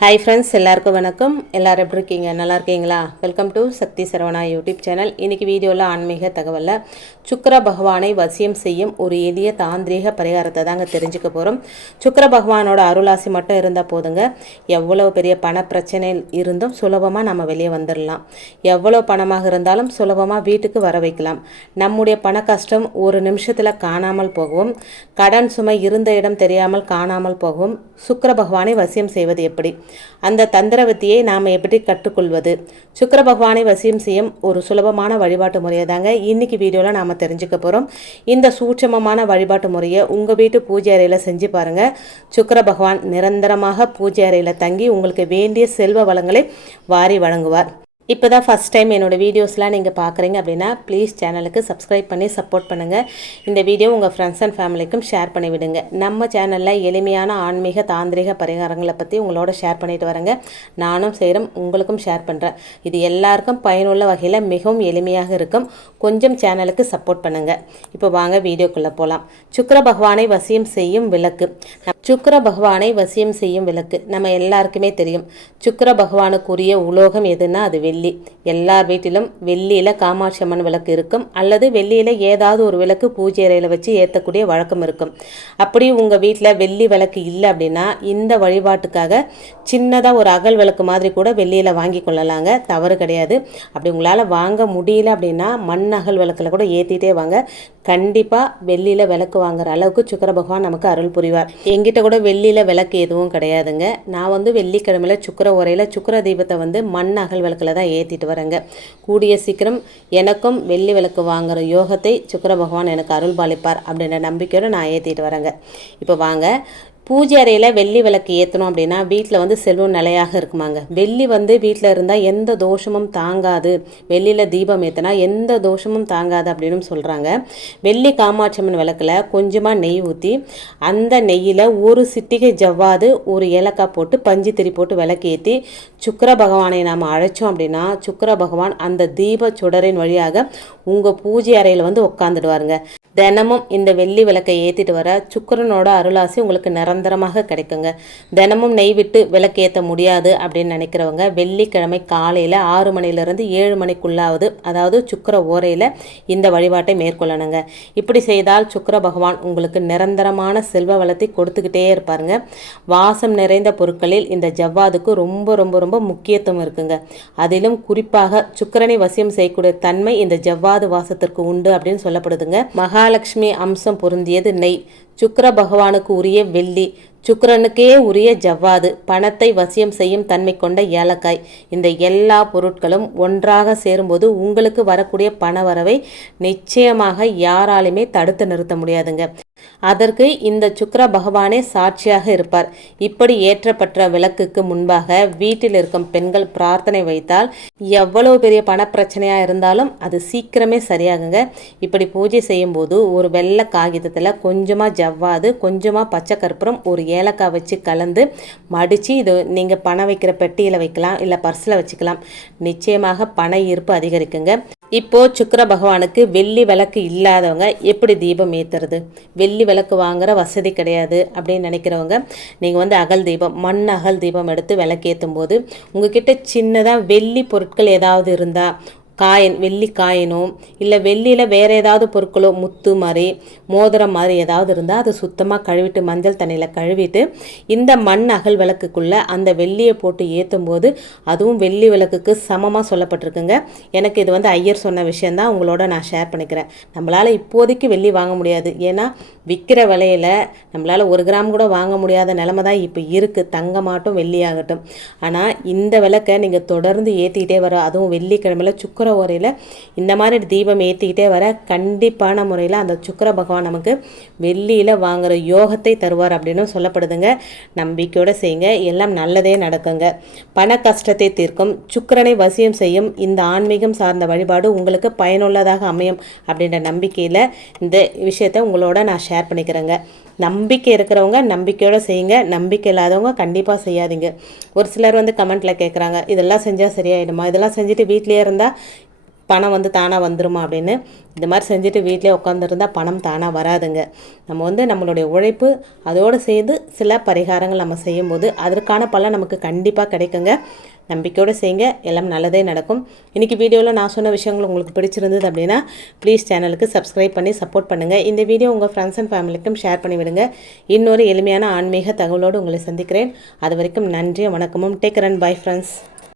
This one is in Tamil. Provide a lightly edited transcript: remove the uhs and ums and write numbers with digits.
ஹாய் ஃப்ரெண்ட்ஸ், எல்லாருக்கும் வணக்கம். எல்லோரும் எப்படி இருக்கீங்க? நல்லா இருக்கீங்களா? Welcome to Sakthi Saravana YouTube channel. இன்றைக்கி வீடியோவில் ஆன்மீக தகவலில் சுக்கிர பகவானை வசியம் செய்யும் ஒரு எளிய தாந்திரீக பரிகாரத்தை தாங்க தெரிஞ்சுக்க போகிறோம். சுக்கிர பகவானோட அருளாசி மட்டும் இருந்தால் போதுங்க, எவ்வளோ பெரிய பண பிரச்சனை இருந்தும் சுலபமாக நம்ம வெளியே வந்துடலாம். எவ்வளோ பணமாக இருந்தாலும் சுலபமாக வீட்டுக்கு வர வைக்கலாம். நம்முடைய பண கஷ்டம் ஒரு நிமிஷத்தில் காணாமல் போகவும், கடன் சுமை இருந்த இடம் தெரியாமல் காணாமல் போகவும் சுக்கிர பகவானை வசியம் செய்வது எப்படி, அந்த தந்திரவத்தியை நாம் எப்படி கற்றுக்கொள்வது, சுக்கிர பகவானை வசியம் செய்யும் ஒரு சுலபமான வழிபாட்டு முறையை தாங்க இன்னைக்கு வீடியோவில் நாம் தெரிஞ்சுக்க போகிறோம். இந்த சூட்சமமான வழிபாட்டு முறையை உங்கள் வீட்டு பூஜை அறையில் செஞ்சு பாருங்கள். சுக்கிர பகவான் நிரந்தரமாக பூஜை அறையில் தங்கி உங்களுக்கு வேண்டிய செல்வ வளங்களை வாரி வழங்குவார். இப்போ தான் ஃபஸ்ட் டைம் என்னோடய வீடியோஸ்லாம் நீங்கள் பார்க்குறீங்க அப்படின்னா ப்ளீஸ் சேனலுக்கு சப்ஸ்கிரைப் பண்ணி சப்போர்ட் பண்ணுங்கள். இந்த வீடியோ உங்கள் ஃப்ரெண்ட்ஸ் அண்ட் ஃபேமிலிக்கும் ஷேர் பண்ணி விடுங்க. நம்ம சேனலில் எளிமையான ஆன்மீக தாந்திரிக பரிகாரங்களை பற்றி உங்களோட ஷேர் பண்ணிட்டு வரேங்க. நானும் செய்கிறேன், உங்களுக்கும் ஷேர் பண்ணுறேன். இது எல்லாருக்கும் பயனுள்ள வகையில் மிகவும் எளிமையாக இருக்கும். கொஞ்சம் சேனலுக்கு சப்போர்ட் பண்ணுங்கள். இப்போ வாங்க வீடியோக்குள்ளே போகலாம். சுக்கிர பகவானை வசியம் செய்யும் விளக்கு. சுக்கிர பகவானை வசியம் செய்யும் விளக்கு நம்ம எல்லாருக்குமே தெரியும். சுக்கிர பகவானுக்குரிய உலோகம் எதுன்னா அது வெள்ளி. எல்லார் வீட்டிலும் வெள்ளியில் காமாட்சி அம்மன் விளக்கு இருக்கும், அல்லது வெள்ளியில் ஏதாவது ஒரு விளக்கு பூஜை அறையில் வச்சு ஏற்றக்கூடிய வழக்கம் இருக்கும். அப்படி உங்கள் வீட்டில் வெள்ளி விளக்கு இல்லை அப்படின்னா இந்த வழிபாட்டுக்காக சின்னதாக ஒரு அகல் விளக்கு மாதிரி கூட வெள்ளியில் வாங்கி கொள்ளலாங்க, தவறு கிடையாது. அப்படி உங்களால் வாங்க முடியல அப்படின்னா மண் அகல் விளக்கில் கூட ஏற்றிட்டே வாங்க. கண்டிப்பாக வெள்ளியில் விளக்கு வாங்குற அளவுக்கு சுக்கிர பகவான் நமக்கு அருள் புரிவார். எங்கிட்ட கூட வெள்ளியில் விளக்கு எதுவும் கிடையாதுங்க. நான் வெள்ளிக்கிழமையில் சுக்கிர உரையில் சுக்கிர தீபத்தை மண் அகல் விளக்கில் தான் ஏற்றிட்டு வரேங்க. கூடிய சீக்கிரம் எனக்கும் வெள்ளி விளக்கு வாங்குகிற யோகத்தை சுக்கிர பகவான் எனக்கு அருள் பாலிப்பார் அப்படின்ற நம்பிக்கையோடு நான் ஏற்றிட்டு வரேங்க. இப்போ வாங்க, பூஜை அறையில் வெள்ளி விளக்கு ஏற்றணும் அப்படின்னா வீட்டில் செல்வம் நிலையாக இருக்குமாங்க. வெள்ளி வீட்டில் இருந்தால் எந்த தோஷமும் தாங்காது, வெளியில் தீபம் ஏற்றினா எந்த தோஷமும் தாங்காது அப்படின்னு சொல்கிறாங்க. வெள்ளி காமாட்சியம்மன் விளக்கில் கொஞ்சமாக நெய் ஊற்றி அந்த நெய்யில் ஒரு சிட்டிகை ஜவ்வாது ஒரு ஏலக்காய் போட்டு பஞ்சு திரி போட்டு விளக்கு ஏற்றி சுக்கிர பகவானை நாம் அழைச்சோம் அப்படின்னா சுக்கிர பகவான் அந்த தீப சுடரின் வழியாக உங்கள் பூஜை அறையில் உட்காந்துடுவாருங்க. தினமும் இந்த வெள்ளி விளக்கை ஏற்றிட்டு வர சுக்கிரனோட அருளாசி உங்களுக்கு நிரந்தரமாக கிடைக்குங்க. தினமும் நெய் விட்டு விளக்கு ஏற்ற முடியாது அப்படின்னு நினைக்கிறவங்க வெள்ளிக்கிழமை காலையில் 6 மணிலேருந்து 7 மணிக்குள்ளாவது, அதாவது சுக்கிர ஓரையில் இந்த வழிபாட்டை மேற்கொள்ளணுங்க. இப்படி செய்தால் சுக்கிர பகவான் உங்களுக்கு நிரந்தரமான செல்வ வளத்தை கொடுத்துக்கிட்டே இருப்பாருங்க. வாசம் நிறைந்த பொருட்களில் இந்த ஜவ்வாதுக்கு ரொம்ப ரொம்ப ரொம்ப முக்கியத்துவம் இருக்குங்க. அதிலும் குறிப்பாக சுக்கிரனை வசியம் செய்யக்கூடிய தன்மை இந்த ஜவ்வாது வாசத்திற்கு உண்டு அப்படின்னு சொல்லப்படுதுங்க. மகாலட்சுமி அம்சம் பொருந்தியது நெய், சுக்கிர பகவானுக்கு உரிய வெள்ளி, சுக்கிரனுக்கே உரிய ஜவ்வாது, பணத்தை வசியம் செய்யும் தன்மை கொண்ட ஏலக்காய், இந்த எல்லா பொருட்களும் ஒன்றாக சேரும்போது உங்களுக்கு வரக்கூடிய பண வரவை நிச்சயமாக யாராலுமே தடுத்து நிறுத்த முடியாதுங்க. அதற்கு இந்த சுக்கிர பகவானே சாட்சியாக இருப்பார். இப்படி ஏற்றப்பட்ட விளக்குக்கு முன்பாக வீட்டில் இருக்கும் பெண்கள் பிரார்த்தனை வைத்தால் எவ்வளவு பெரிய பணப்பிரச்சனையாக இருந்தாலும் அது சீக்கிரமே சரியாகுங்க. இப்படி பூஜை செய்யும் போது ஒரு வெள்ளை காகிதத்தில் கொஞ்சமாக ஜவ்வாது, கொஞ்சமாக பச்சை கற்பூரம், ஒரு ஏலக்காய் வச்சு கலந்து மடித்து இது நீங்கள் பணம் வைக்கிற பெட்டியில் வைக்கலாம், இல்லை பர்ஸில் வச்சுக்கலாம். நிச்சயமாக பண ஈர்ப்பு அதிகரிக்குங்க. இப்போது சுக்கிர பகவானுக்கு வெள்ளி விளக்கு இல்லாதவங்க எப்படி தீபம் ஏற்றுறது, வெள்ளி விளக்கு வாங்குகிற வசதி கிடையாது அப்படின்னு நினைக்கிறவங்க நீங்கள் அகல் தீபம், மண் அகல் தீபம் எடுத்து விளக்கேற்றும் போது உங்ககிட்ட சின்னதாக வெள்ளி பொருட்கள் ஏதாவது இருந்தால், காயின், வெள்ளி காயினோ இல்லை வெள்ளியில் வேறு ஏதாவது பொருட்களோ, முத்து மாதிரி மோதிரம் மாதிரி ஏதாவது இருந்தால் அதை சுத்தமாக கழுவிட்டு மஞ்சள் தண்ணியில் கழுவிட்டு இந்த மண் அகல் விளக்குக்குள்ளே அந்த வெள்ளியை போட்டு ஏற்றும் போது அதுவும் வெள்ளி விளக்குக்கு சமமாக சொல்லப்பட்டிருக்குங்க. எனக்கு இது ஐயர் சொன்ன விஷயந்தான் உங்களோட நான் ஷேர் பண்ணிக்கிறேன். நம்மளால் இப்போதைக்கு வெள்ளி வாங்க முடியாது, ஏன்னா விற்கிற விலையில் நம்மளால் 1 கிராம் கூட வாங்க முடியாத நிலைமை தான் இப்போ இருக்குது, தங்கமாகட்டும் வெள்ளியாகட்டும். ஆனால் இந்த விளக்கை நீங்கள் தொடர்ந்து ஏற்றிக்கிட்டே வர, அதுவும் வெள்ளிக்கிழமையில் சுக்கிர ஓரையில் இந்த மாதிரி தீபம் ஏற்றிக்கிட்டே வர கண்டிப்பான முறையில் அந்த சுக்கிர பகவான் நமக்கு வெள்ளியில் வாங்குகிற யோகத்தை தருவார் அப்படின்னு சொல்லப்படுதுங்க. நம்பிக்கையோடு செய்யுங்க, எல்லாம் நல்லதே நடக்குங்க. பண கஷ்டத்தை தீர்க்கும், சுக்கிரனை வசியம் செய்யும் இந்த ஆன்மீகம் சார்ந்த வழிபாடு உங்களுக்கு பயனுள்ளதாக அமையும் அப்படின்ற நம்பிக்கையில் இந்த விஷயத்தை உங்களோட நான் ஷேர் பண்ணிக்கிறேங்க. நம்பிக்கை இருக்கிறவங்க நம்பிக்கையோடு செய்யுங்க, நம்பிக்கை இல்லாதவங்க கண்டிப்பாக செய்யாதீங்க. ஒரு சிலர் கமெண்ட்டில் கேட்குறாங்க, இதெல்லாம் செஞ்சால் சரியாயிடுமா, இதெல்லாம் செஞ்சுட்டு வீட்டிலே இருந்தால் பணம் வந்து தானாக வந்துருமா அப்படின்னு. இந்த மாதிரி செஞ்சுட்டு வீட்டிலே உட்காந்துருந்தால் பணம் தானாக வராதுங்க. நம்ம வந்து நம்மளுடைய உழைப்பு அதோடு சேர்ந்து சில பரிகாரங்கள் நம்ம செய்யும்போது அதற்கான பலன் நமக்கு கண்டிப்பாக கிடைக்குங்க. நம்பிக்கையோடு செய்யுங்க, எல்லாம் நல்லதே நடக்கும். இன்றைக்கி வீடியோவில் நான் சொன்ன விஷயங்கள் உங்களுக்கு பிடிச்சிருந்தது அப்படின்னா ப்ளீஸ் சேனலுக்கு சப்ஸ்கிரைப் பண்ணி சப்போர்ட் பண்ணுங்கள். இந்த வீடியோ உங்கள் ஃப்ரெண்ட்ஸ் அண்ட் ஃபேமிலிக்கும் ஷேர் பண்ணிவிடுங்க. இன்னொரு எளிமையான ஆன்மீக தகவலோடு உங்களை சந்திக்கிறேன். அது வரைக்கும் நன்றி, வணக்கமும். Take care and bye friends.